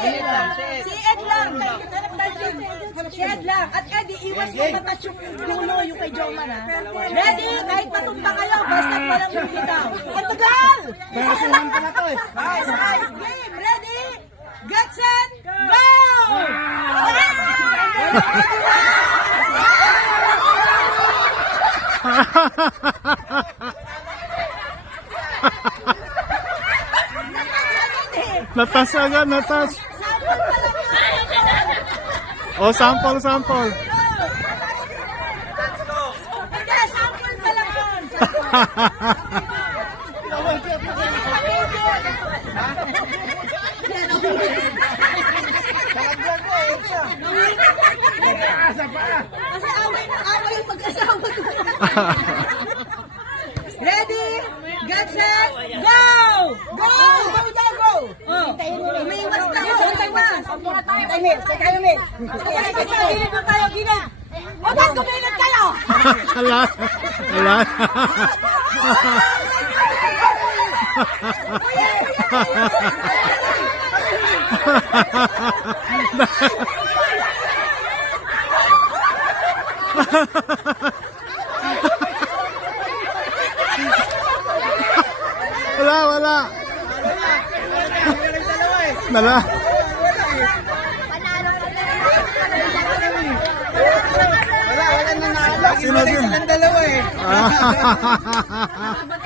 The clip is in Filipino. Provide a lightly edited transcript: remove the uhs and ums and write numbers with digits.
Si Ed lang. Si Ed lang. At Eddie, iwas mo matas yung dulo yung kay Joma na. Ready? Kahit matumba kayo, basta walang bumitaw. Ang tagal! Game, ready? Get set, go! Natas agad, natas. O, sample, sample. Hindi, sample pa lang yun. Kasi away yung mag-asawa ko. Ready? Get set? Go! Go! Go! Go! Oh, umiiwas na yun. Umiiwas. Tayo, Mil. Gilid mo tayo, gilid. O, ba't kumilid kayo? Wala. Wala. Wala, wala. Wala. Wala nanalo. Sino silang dalawa eh.